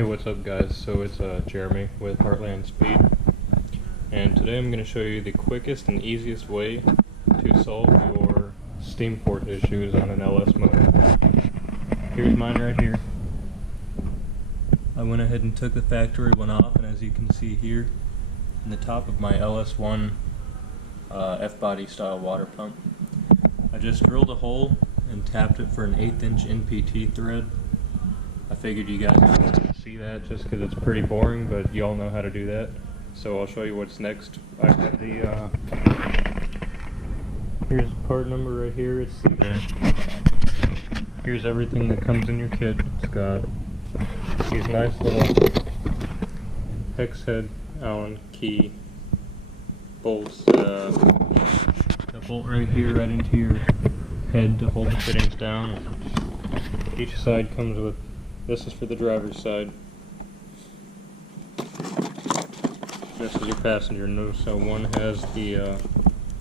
Hey, what's up guys? So it's Jeremy with Heartland Speed, and today I'm going to show you the quickest and easiest way to solve your steam port issues on an LS motor. Here's mine right here. I went ahead and took the factory one off, and as you can see here in the top of my LS1 F-body style water pump, I just drilled a hole and tapped it for an 1/8 inch NPT thread. I figured you guys would see that just because it's pretty boring, but you all know how to do that. So I'll show you what's next. I've got the, here's the part number right here. It's here's everything that comes in your kit. It's got these nice little hex head, Allen key bolts, a bolt right here right into your head to hold the fittings down. Each side comes with, this is for the driver's side. This is your passenger. Notice how one has the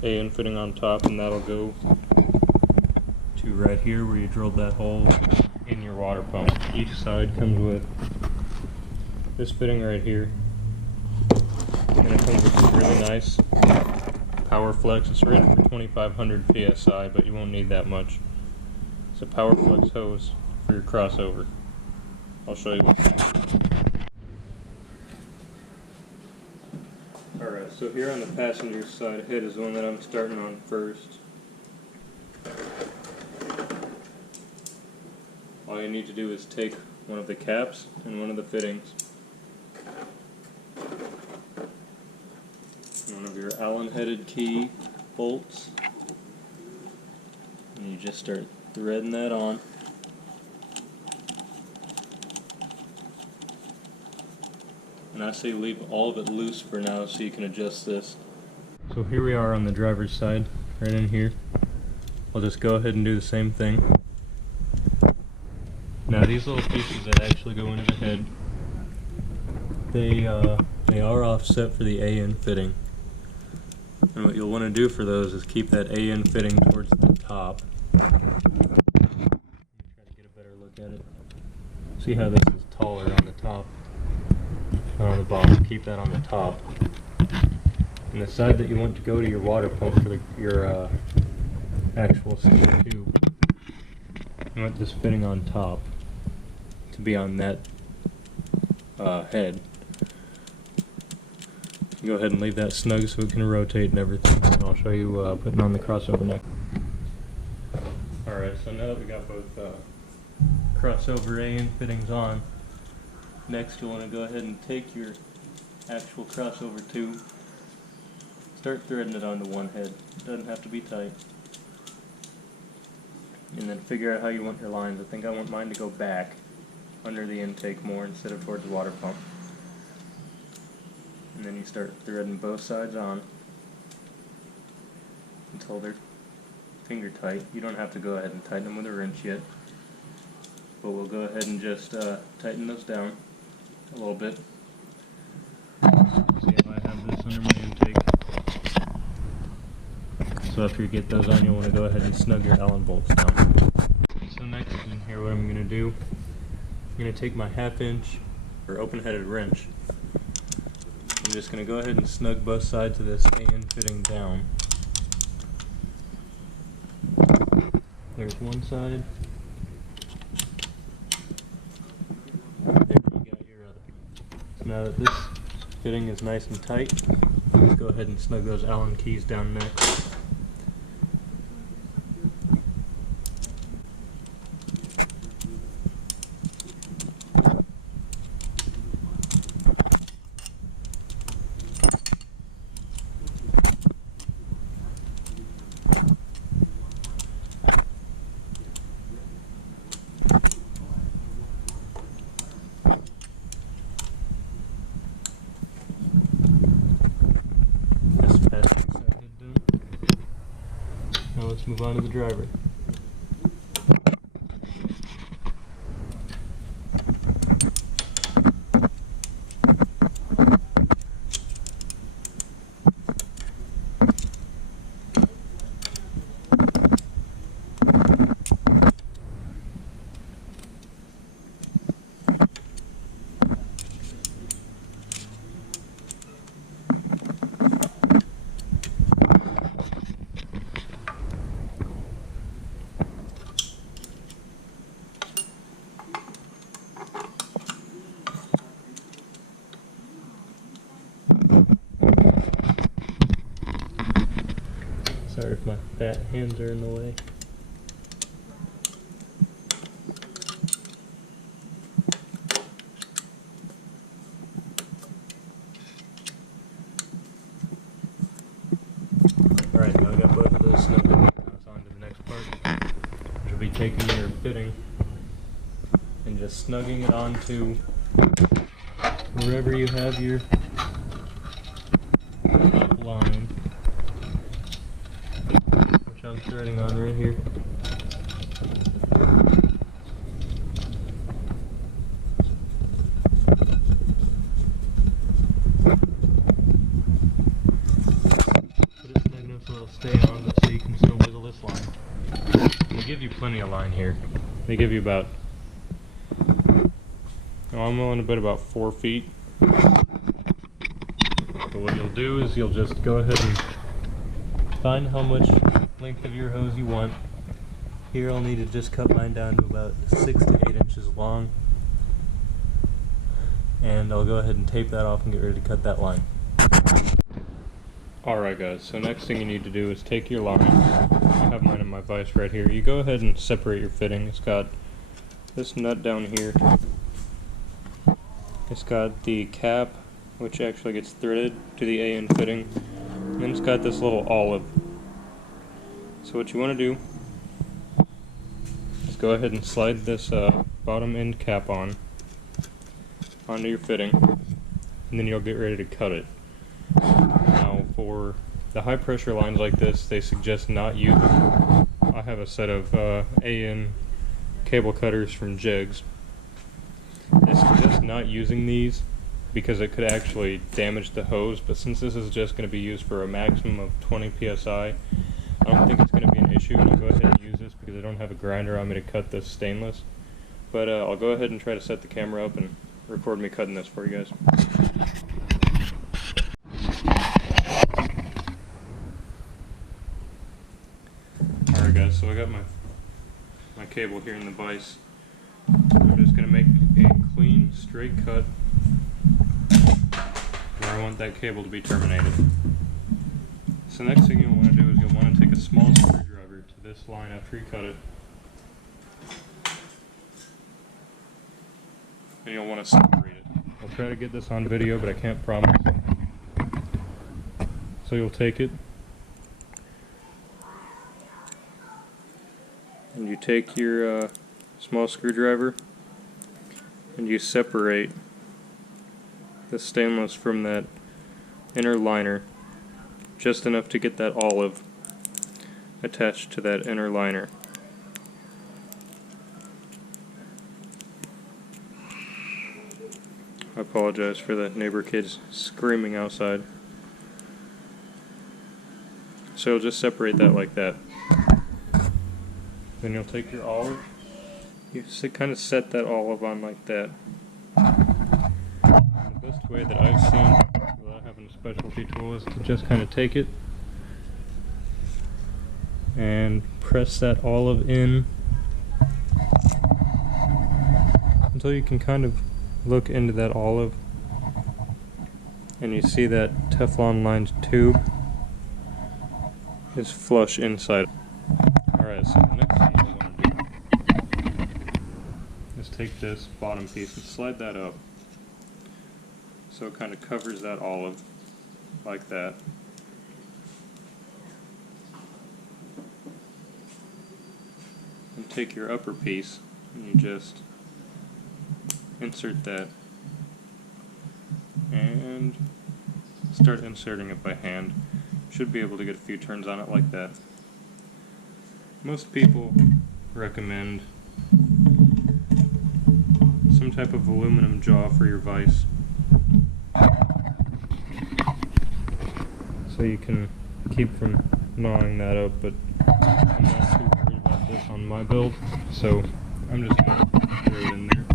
AN fitting on top, and that'll go to right here where you drilled that hole in your water pump. Each side comes with this fitting right here, and it comes with this really nice power flex. It's rated for 2500 psi, but you won't need that much. It's a power flex hose for your crossover. I'll show you. Alright, so here on the passenger side head is the one that I'm starting on first. All you need to do is take one of the caps and one of the fittings, one of your Allen headed key bolts, and you just start threading that on. And I say leave all of it loose for now so you can adjust this. So here we are on the driver's side, right in here. I'll just go ahead and do the same thing. Now these little pieces that actually go into the head, they are offset for the AN fitting. And what you'll want to do for those is keep that AN fitting towards the top. Let me try to get a better look at it. See how this is taller on the top? On the bottom, keep that on the top. And the side that you want to go to your water pump for your actual steam tube, you want this fitting on top to be on that head. Go ahead and leave that snug so it can rotate and everything. And I'll show you putting on the crossover neck. Alright, so now that we got both crossover AN fittings on, next you'll want to go ahead and take your actual crossover tube, start threading it onto one head. It doesn't have to be tight. And then figure out how you want your lines. I think I want mine to go back under the intake more instead of towards the water pump. And then you start threading both sides on until they're finger tight. You don't have to go ahead and tighten them with a wrench yet, but we'll go ahead and just tighten those down a little bit. See if I have this under my intake. So after you get those on, you'll want to go ahead and snug your Allen bolts down. So next in here, what I'm going to do, I'm going to take my 1/2 inch or open-headed wrench. I'm just going to go ahead and snug both sides of this AN fitting down. There's one side. Now that this fitting is nice and tight, let's go ahead and snug those Allen keys down next. Now let's move on to the driver. if my fat hands are in the way. Alright, now I got both of those snugged in. Now it's on to the next part, which will be taking your fitting and just snugging it onto wherever you have your top line, which I'm threading on right here. Put it snug enough so it'll stay on, but so you can still wiggle this line. They give you plenty of line here. They give you about, I'm willing to bet about 4 feet. But what you'll do is you'll just go ahead and find how much length of your hose you want. Here I'll need to just cut mine down to about 6 to 8 inches long. And I'll go ahead and tape that off and get ready to cut that line. Alright guys, so next thing you need to do is take your line. I have mine in my vise right here. You go ahead and separate your fitting. It's got this nut down here. It's got the cap, which actually gets threaded to the A end fitting. And then it's got this little olive. So what you want to do is go ahead and slide this bottom end cap onto your fitting, and then you'll get ready to cut it. Now for the high pressure lines like this, they suggest not using. I have a set of AN cable cutters from Jigs. They suggest not using these because it could actually damage the hose, but since this is just going to be used for a maximum of 20 psi, I don't think it's going to be an issue, and I'll go ahead and use this because I don't have a grinder on me to cut this stainless. But I'll go ahead and try to set the camera up and record me cutting this for you guys. Alright guys, so I got my cable here in the vise. I'm just going to make a clean, straight cut where I want that cable to be terminated. So next thing you'll want to do is you'll want to take a small screwdriver to this line after you cut it. And you'll want to separate it. I'll try to get this on video, but I can't promise. So you'll take it, and you take your small screwdriver and you separate the stainless from that inner liner just enough to get that olive attached to that inner liner. I apologize for the neighbor kids screaming outside. So you'll just separate that like that. Then you'll take your olive, you kind of set that olive on like that. And the best way that I've seen without having a specialty tool is to just kind of take it and press that olive in until you can kind of look into that olive and you see that Teflon lined tube is flush inside. Alright, so the next thing you want to do is take this bottom piece and slide that up so it kind of covers that olive like that. And take your upper piece and you just insert that and start inserting it by hand. Should be able to get a few turns on it like that. Most people recommend some type of aluminum jaw for your vise so you can keep from gnawing that up, but I'm not too worried about this on my build, so I'm just going to throw it in there.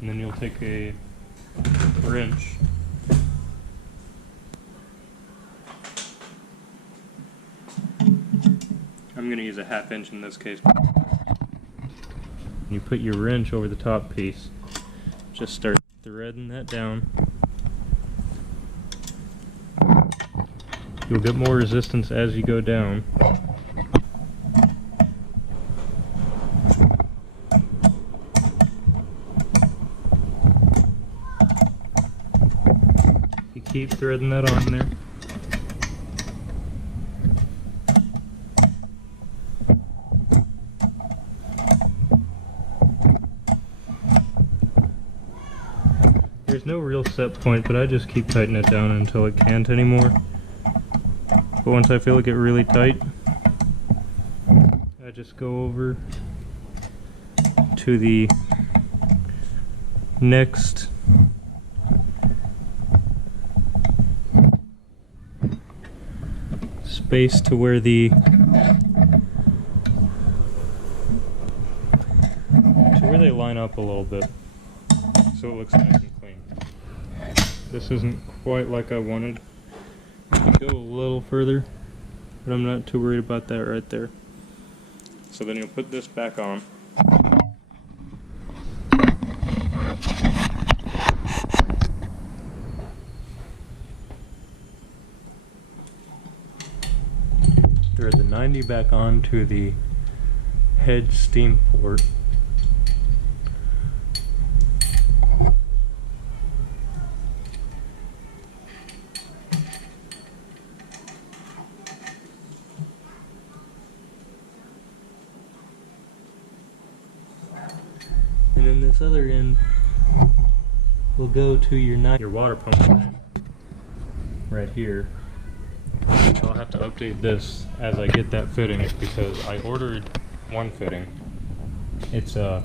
And then you'll take a wrench I'm going to use a 1/2 inch in this case. You put your wrench over the top piece. Just start threading that down. You You'll get more resistance as you go down. You keep threading that on there. There's no real set point, but I just keep tightening it down until it can't anymore. But once I feel it get really tight, I just go over to the next space to where they line up a little bit, so it looks nice and clean. This isn't quite like I wanted. I can go a little further, but I'm not too worried about that right there. So then you'll put this back on. Thread the 90 back on to the head steam port. And then this other end will go to your water pump right here. I'll have to update this as I get that fitting because I ordered one fitting. It's a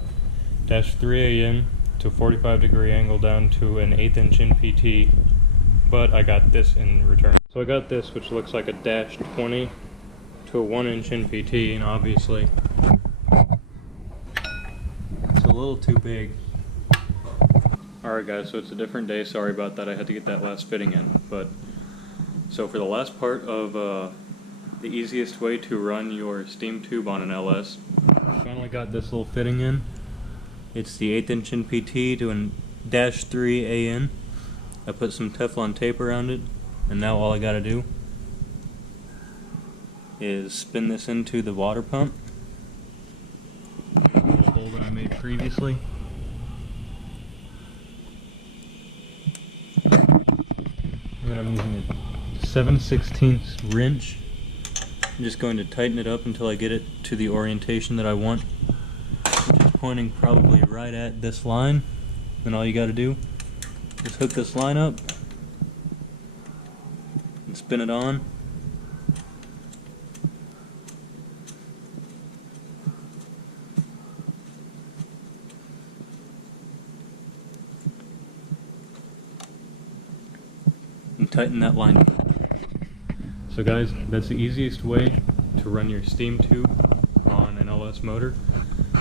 -3 AN to 45-degree angle down to an 1/8 inch NPT, but I got this in return. So I got this, which looks like a -20 to a 1 inch NPT, and obviously it's a little too big. Alright guys, so it's a different day, sorry about that, I had to get that last fitting in. But so for the last part of the easiest way to run your steam tube on an LS, I finally got this little fitting in. It's the 1/8 inch NPT to a -3 AN. I put some Teflon tape around it, and now all I gotta do is spin this into the water pump. The little hole that I made previously. And I'm using a 7/16 wrench. I'm just going to tighten it up until I get it to the orientation that I want, which is pointing probably right at this line. Then all you got to do is hook this line up and spin it on. And tighten that line. So guys, that's the easiest way to run your steam tube on an LS motor.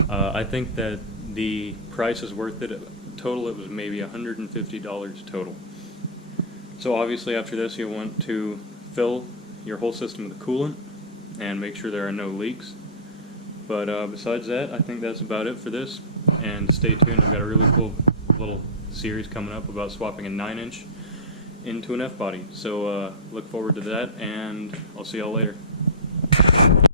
I think that the price is worth it. Total, it was maybe $150 total. So obviously after this you'll want to fill your whole system with coolant and make sure there are no leaks. But besides that, I think that's about it for this. And stay tuned, I've got a really cool little series coming up about swapping a 9-inch into an F-body. So look forward to that, and I'll see y'all later.